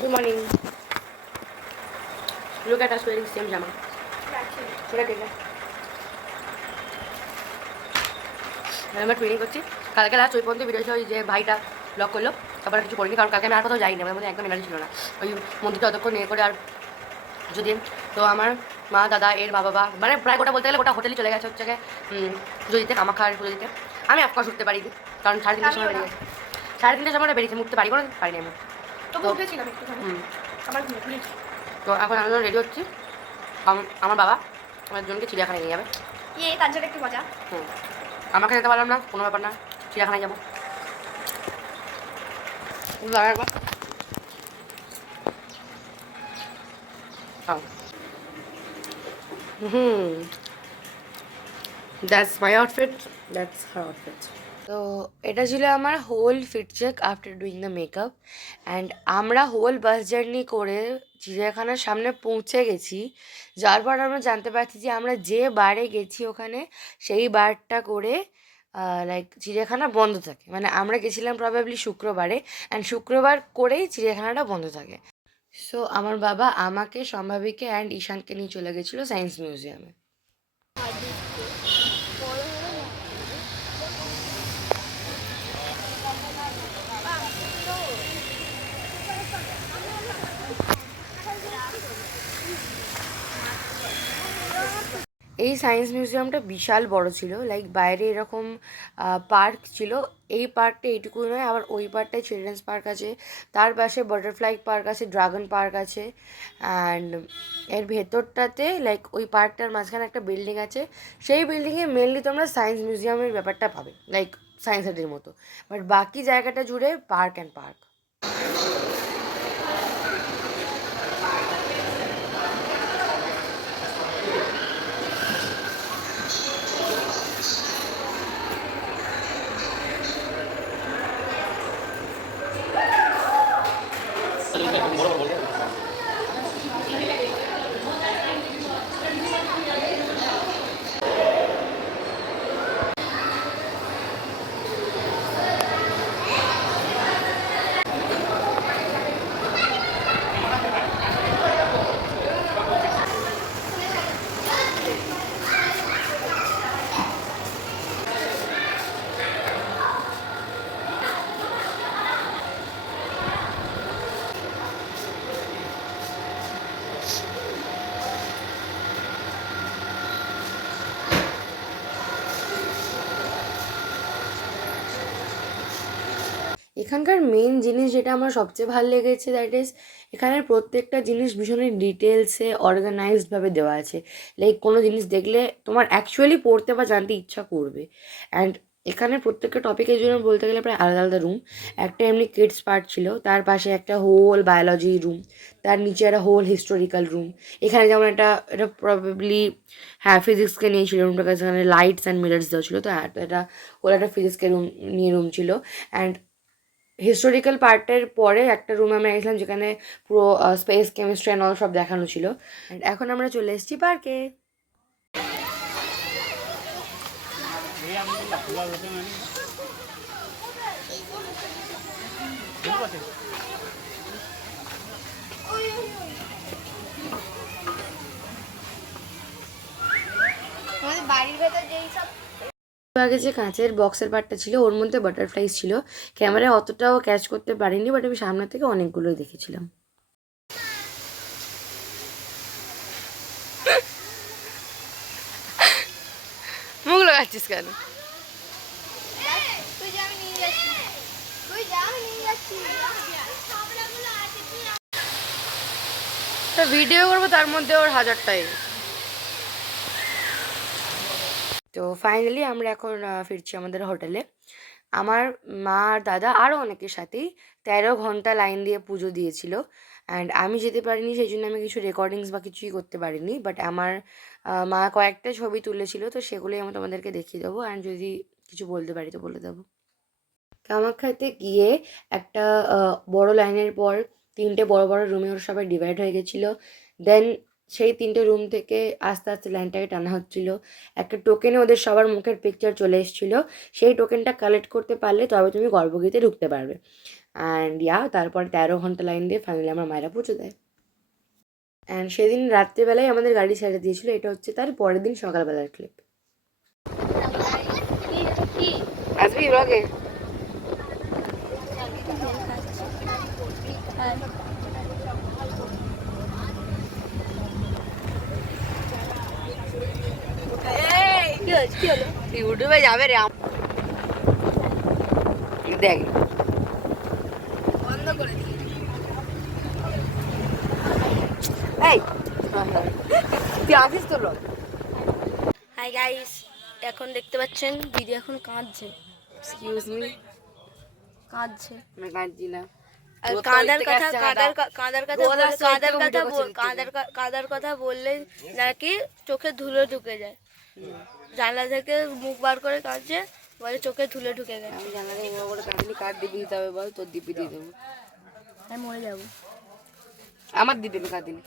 Good morning. Look at us wearing same jama. সেটা ঠিক আছে। আমরা ট্রেনিং করছি। কালকে লাস্ট ওই পর্যন্ত ভিডিও ছিল যে ভাইটা ব্লগ করলো, তারপর আর কিছু করিনি, কারণ কালকে আমি আর কোথাও যাইনি, আমার মধ্যে একদম এনার্জি ছিল না ওই মন্দিরটা অতক্ষণ নিয়ে করে। আর যদি তো আমার মা দাদা এর মা বাবা মানে প্রায় গোটা বলতে গেলে গোটা হোটেলই চলে গেছে হচ্ছে পুজো দিতে, কামাখ্যার পুজো দিতে। আমি অফকোর্স উঠতে পারিনি, কারণ 3:30টার সময় বেরিয়ে গেছে। 3:30টার সময় বেরিয়েছে, উঠতে পারি কোনো পারিনি আমি। তো উঠেছিলাম একটুখানি, আবার ঘুরে ঘুরেছি। তো এখন আমি রেডি হচ্ছি। আমার বাবা আমার জনকে চিড়িয়াখানায় নিয়ে যাবে। তার জন্য একটু মজা। আমাকে যেতে পারলাম না, কোনো ব্যাপার না, চিড়িয়াখানায় যাবো। That's my outfit, that's her outfit. তো এটা ছিল আমার whole fit check after doing the makeup. And আমরা হোল বাস জার্নি করে চিড়িয়াখানার সামনে পৌঁছে গেছি, যার পর আমরা জানতে পারছি যে আমরা যে বারে গেছি ওখানে সেই বারটা করে লাইক চিড়িয়াখানা বন্ধ থাকে। মানে আমরা গেছিলাম প্রবাবলি শুক্রবারে, অ্যান্ড শুক্রবার করেই চিড়িয়াখানাটা বন্ধ থাকে। সো আমার বাবা আমাকে, সম্ভাবীকে অ্যান্ড ঈশানকে নিয়ে চলে গেছিলো সায়েন্স মিউজিয়ামে। এই সায়েন্স মিউজিয়ামটা বিশাল বড় ছিল, লাইক বাইরে এরকম পার্ক ছিল। এই পার্কটা এইটুকুই নয়, আবার ওই পার্কটায় চিলড্রেন্স পার্ক আছে, তার পাশে বাটারফ্লাই পার্ক আছে, ড্রাগন পার্ক আছে। অ্যান্ড এর ভেতরটাতে লাইক ওই পার্কটার মাঝখানে একটা বিল্ডিং আছে, সেই বিল্ডিংয়ে মেনলি তোমরা সায়েন্স মিউজিয়ামের ব্যাপারটা পাবে, লাইক সায়েন্স সিটির মতো। বাট বাকি জায়গাটা জুড়ে পার্ক অ্যান্ড পার্ক। এখানকার মেন জিনিস যেটা আমার সবচেয়ে ভালো লেগেছে, দ্যাট ইজ এখানের প্রত্যেকটা জিনিস ভীষণই ডিটেলসে অর্গানাইজডভাবে দেওয়া আছে। লাইক কোনো জিনিস দেখলে তোমার অ্যাকচুয়ালি পড়তে বা জানতে ইচ্ছা করবে। অ্যান্ড এখানে প্রত্যেকটা টপিকের জন্য বলতে গেলে প্রায় আলাদা আলাদা রুম। একটা এমনি কিডস পার্ট ছিল, তার পাশে একটা হোল বায়োলজি রুম, তার নিচে একটা হোল হিস্টোরিক্যাল রুম। এখানে যেমন এটা প্রবাবলি হ্যাঁ ফিজিক্সকে নিয়েছিল রুমটার কাছে, এখানে লাইটস অ্যান্ড মিরার্স দেওয়া ছিল, তো এটা ওর একটা ফিজিক্সকে রুম নিয়ে রুম ছিল। অ্যান্ড হিস্টোরিক্যাল পার্টের পরে একটা রুমে আমরা গেছিলাম যেখানে পুরো স্পেস কেমিস্ট্রি অ্যান্ড অল সব দেখানো ছিল। অ্যান্ড এখন আমরা চলে এসেছি পার্কে। আগে যে কাঁচের বক্সের পার্টটা ছিল ওর মধ্যে বাটারফ্লাইস ছিল, ক্যামেরায় অতটাও ক্যাচ করতে পারিনি, বাট আমি সামনে থেকে অনেকগুলোই দেখেছিলাম। মুখ লাগাচ্ছিস কেন? ভিডিও করবো তার মধ্যে ওর হাজারটাই। তো ফাইনালি আমরা এখন ফিরছি আমাদের হোটেলে। আমার মা আর দাদা আরও অনেকের সাথেই 13 ঘন্টা লাইন দিয়ে পুজো দিয়েছিল। অ্যান্ড আমি যেতে পারিনি, সেই জন্য আমি কিছু রেকর্ডিংস বা কিছুই করতে পারিনি। বাট আমার মা কয়েকটা ছবি তুলেছিল, তো সেগুলোই আমি তোমাদেরকে দেখিয়ে দেবো, অ্যান্ড যদি কিছু বলতে পারি তো বলে দেবো। কামাখ্যাতে গিয়ে একটা বড় লাইনের পর 3টে বড় বড় রুমে ওরা সবাই ডিভাইড হয়ে গেছিলো। দেন সেই 3টে রুম থেকে আস্তে আস্তে লাইনটাকে টানা হচ্ছিল। একটা টোকেনে ওদের সবার মুখের পিকচার চলে এসেছিল। সেই টোকেনটা কালেক্ট করতে পারলে তবে তুমি গর্ভগৃহে ঢুকতে পারবে। অ্যান্ড তারপর 13 ঘন্টা লাইন দিয়ে ফাইনালি আমার মায়েরা পৌঁছে দেয়। অ্যান্ড সেদিন রাত্রেবেলায় আমাদের গাড়ি ছেড়ে দিয়েছিল। এটা হচ্ছে তার পরের দিন সকালবেলার ক্লিপ। আসবি ব্লগে? ইউটিউবে যাবে রে দেখ বন্ধ করে এই তুই আসিস তো লোক। হাই গাইস, এখন দেখতে পাচ্ছেন দিদি এখন কাঁদছে। এক্সকিউজ মি, কাঁদছে। আমি কাঁদছি না। আর কাঁদার কথা বললে নাকি চোখে ধুলো ঢুকে যায়। জানলা থেকে মুখ বার করে কাঁদছে, বলে চোখে ধুলো ঢুকে গেছে। আমি জানালে করে কাঁদলি কার দিবি দিতে হবে বল? তোর দিবি দিয়ে দেবো। আমি মরে যাবো। আমার দিবি আমি কাঁদিনি।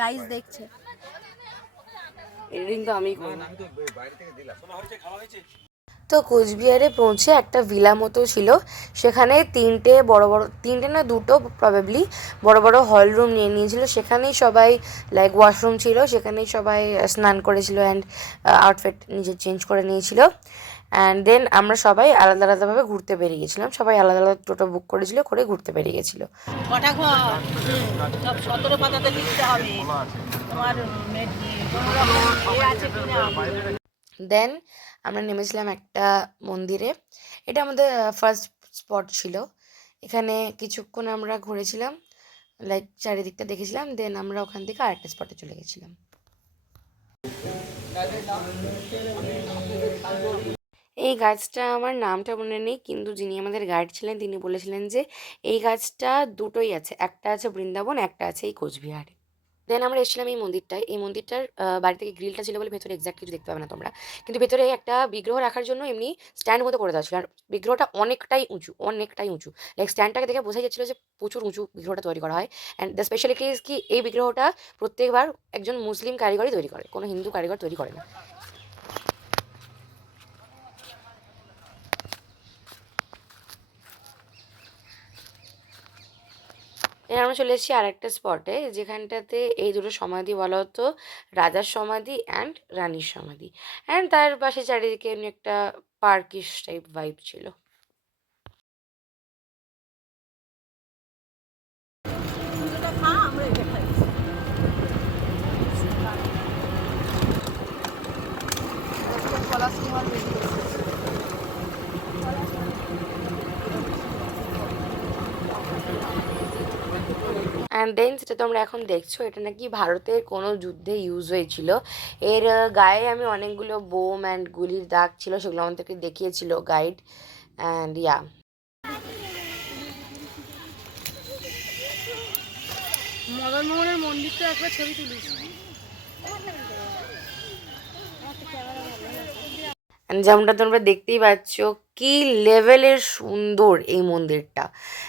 গাইস দেখছে, এডিটিং তো আমিই করব। তো কোচবিহারে পৌঁছে একটা ভিলা মতো ছিল, সেখানে 3টে না 2টো প্রবাবলি বড় বড় হল রুম নিয়ে নিয়েছিল। সেখানেই সবাই লাইক ওয়াশরুম ছিল, সেখানেই সবাই স্নান করেছিল অ্যান্ড আউটফিট নিজে চেঞ্জ করে নিয়েছিল। অ্যান্ড দেন আমরা সবাই আলাদা আলাদাভাবে ঘুরতে বেরিয়ে গেছিলাম। সবাই আলাদা আলাদা টোটো বুক করেছিল, করে ঘুরতে বেরিয়ে গেছিলো। কটা ঘর সব 17 পাতাতে লিখতে হবে তোমার আছে কিনা। দেন আমরা নেমেছিলাম একটা মন্দিরে। এটা আমাদের ফার্স্ট স্পট ছিল। এখানে কিছুক্ষণ আমরা ঘুরেছিলাম, লাইক চারিদিকটা দেখেছিলাম। দেন আমরা ওখান থেকে আরেকটা স্পটে চলে গেছিলাম। এই গাছটা আমার নামটা মনে নেই, কিন্তু যিনি আমাদের গাইড ছিলেন তিনি বলেছিলেন যে এই গাছটা দুটোই আছে, একটা আছে বৃন্দাবন, একটা আছে এই কোচবিহারে। দেন আমরা এসেছিলাম এই মন্দিরটায়। এই মন্দিরটার বাড়ি থেকে গ্রিলটা ছিল বলে ভেতরে এক্সাক্ট কিছু দেখতে পাবে না তোমরা, কিন্তু ভেতরে একটা বিগ্রহ রাখার জন্য এমনি স্ট্যান্ড মতো করে দেওয়া ছিল। আর বিগ্রহটা অনেকটাই উঁচু। লাইক স্ট্যান্ডটাকে দেখে বোঝাই যাচ্ছিল যে প্রচুর উঁচু বিগ্রহটা তৈরি করা হয়। অ্যান্ড দ্য স্পেশালিটি ইজ কি এই বিগ্রহটা প্রত্যেকবার একজন মুসলিম কারিগরই তৈরি করে, কোনো হিন্দু কারিগর তৈরি করে না। এর আমরা চলে এসেছি আর একটা স্পটে, যেখানটাতে এই দুটো সমাধি বলা হতো রাজার সমাধি অ্যান্ড রানীর সমাধি। অ্যান্ড তার পাশে চারিদিকে এমনি একটা পার্কিশ টাইপ ভাইব ছিল। অ্যান্ড দেন যেটা তোমরা এখন দেখছো, এটা নাকি ভারতের কোনো যুদ্ধে ইউজ হয়েছিল। এর গায়ে আমি অনেকগুলো বোম অ্যান্ড গুলির দাগ ছিল, সেগুলো আমাদেরকে দেখিয়েছিল গাইড। অ্যান্ড মদন মোহনের মন্দিরটা একটা ছবি তুলিস। যেমনটা তোমরা দেখতেই পাচ্ছ কি লেভেলের সুন্দর এই মন্দিরটা।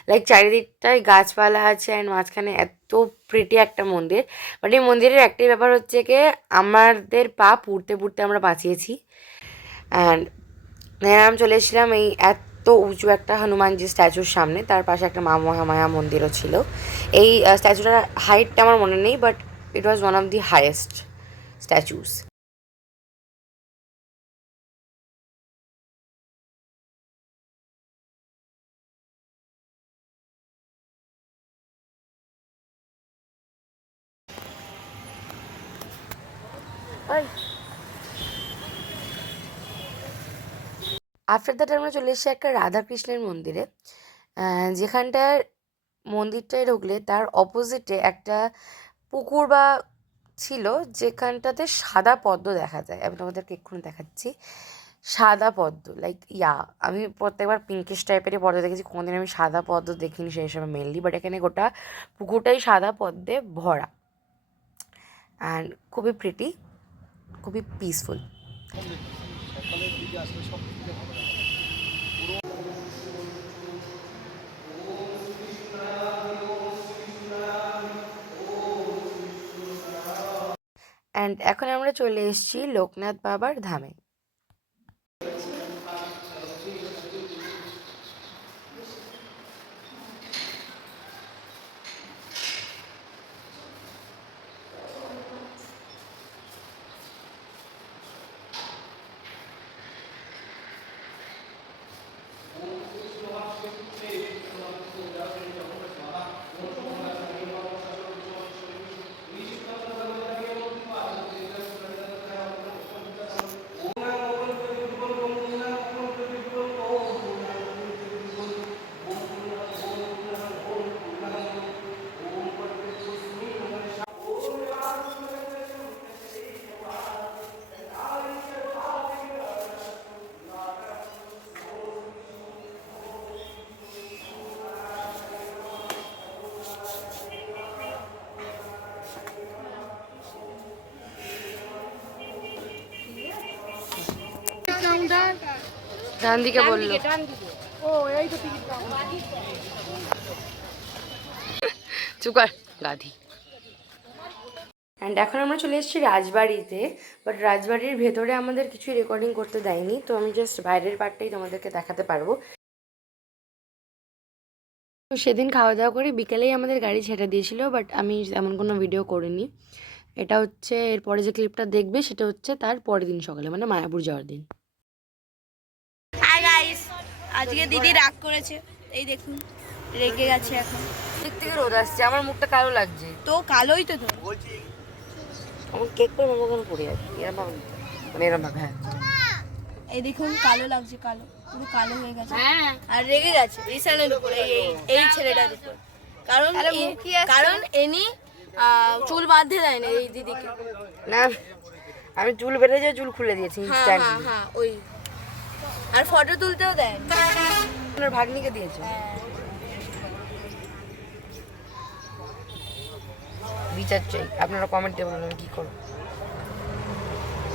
লাইক চারিদিকটায় গাছপালা আছে অ্যান্ড মাঝখানে এত প্রিটি একটা মন্দির। বাট এই মন্দিরের একটাই ব্যাপার হচ্ছে কি, আমাদের পা পুড়তে পুড়তে আমরা বাঁচিয়েছি। অ্যান্ড আমি চলে এসেছিলাম এই এত উঁচু একটা হনুমানজি স্ট্যাচুর সামনে। তার পাশে একটা মা মহামায়া মন্দিরও ছিল। এই স্ট্যাচুটার হাইটটা আমার মনে নেই, but it was one of the highest statues. After that আমরা চলে এসেছি একটা রাধাকৃষ্ণের মন্দিরে, যেখানটার মন্দিরটায় ঢুকলে তার অপোজিটে একটা পুকুর বা ছিল, যেখানটাতে সাদা পদ্ম দেখা যায়। আমি তোমাদেরকে এক্ষুনি দেখাচ্ছি। সাদা পদ্ম, লাইক আমি প্রত্যেকবার পিঙ্কিশ টাইপেরই পদ্ম দেখেছি, কোনোদিন আমি সাদা পদ্ম দেখিনি সেই হিসাবে মেনলি। বাট এখানে গোটা পুকুরটাই সাদা পদ্মে ভরা অ্যান্ড খুবই প্রিটি, খুবই পিসফুল। অ্যান্ড এখন আমরা চলে এসেছি লোকনাথ বাবার ধামে। ডান দিকে বললো, চুপ কর গাধি। অ্যান্ড এখন আমরা চলে এসেছি রাজবাড়িতে, বাট রাজবাড়ির ভেতরে আমাদের কিছু রেকর্ডিং করতে দেয়নি, তো আমি জাস্ট বাইরের পার্টটাই তোমাদেরকে দেখাতে পারবো। তো সেদিন খাওয়া দাওয়া করে বিকেলেই আমাদের গাড়ি ছেড়ে দিয়েছিল, বাট আমি এমন কোনো ভিডিও করিনি। এটা হচ্ছে এরপরে যে ক্লিপটা দেখবে সেটা হচ্ছে তার পরের দিন সকালে, মানে মায়াপুর যাওয়ার দিন। হাই গাইস, আজকে দিদি রাগ করেছে, এই দেখুন রেগে গেছে। এখন দিক থেকে রোদ আসছে, আমার মুখটা কালো লাগছে। তো কালোই তো তোর। আমার কেক করে মামা কোনো পড়ে যাচ্ছে, এরম ভাবে মানে এরম ভাবে। হ্যাঁ এই দেখুন কালো লাগছে, কালো পুরো কালো হয়ে গেছে। হ্যাঁ, আর রেগে গেছে রিসানের উপর, এই ছেলেটার উপর। কারণ এনি চুল বাঁধতে দেয় না এই দিদিকে। না, আমি চুল বেঁধে যে চুল খুলে দিয়েছি ইনস্ট্যান্টলি। হ্যাঁ ওই, আর ফটো তুলতেও দেয় না। আপনার ভাগ্নিকে দিয়েছে। বিচার চাই, আপনারা কমেন্টে বলুন আমি কি করব।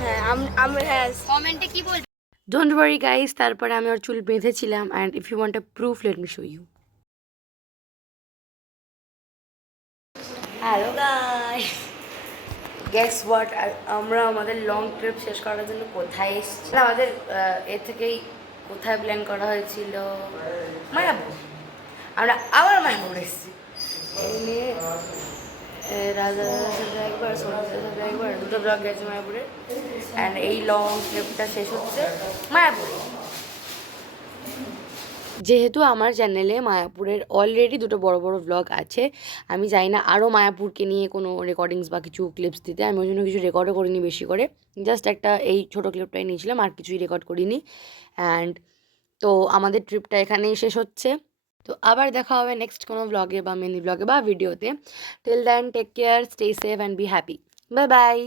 হ্যাঁ আমরা হ্যাঁ কমেন্টে কি বল। ডোন্ট ওয়ারি গাইস, তারপরে আমি ওর চুল বেঁধেছিলাম, and if you want a proof let me show you. Hello guys, guess what, আমরা আমাদের লং ট্রিপ শেষ করার জন্য কোথায় এসেছি? আমাদের এর থেকেই কোথায় প্ল্যান করা হয়েছিল? মায়াপুর। আমরা আবার মায়াপুর এসেছি। এই নিয়ে রাজার সাথে একবার, সোনার সাথে একবার, দুটো ব্লগ গেছে মায়াপুরে। অ্যান্ড এই লং ট্রিপটা শেষ হচ্ছে মায়াপুরে। যেহেতু আমার চ্যানেলে মায়াপুরের অলরেডি দুটো বড় বড় ব্লগ আছে, আমি চাই না আরও মায়াপুরকে নিয়ে কোনো রেকর্ডিংস বা কিছু ক্লিপস দিতে। আমি ওই জন্য কিছু রেকর্ডও করিনি বেশি করে, জাস্ট একটা এই ছোটো ক্লিপটাই নিয়েছিলাম, আর কিছুই রেকর্ড করিনি। অ্যান্ড তো আমাদের ট্রিপটা এখানেই শেষ হচ্ছে। তো আবার দেখা হবে নেক্সট কোনো ব্লগে বা মিনি ব্লগে বা ভিডিওতে। Till then take care, stay safe and be happy. Bye by.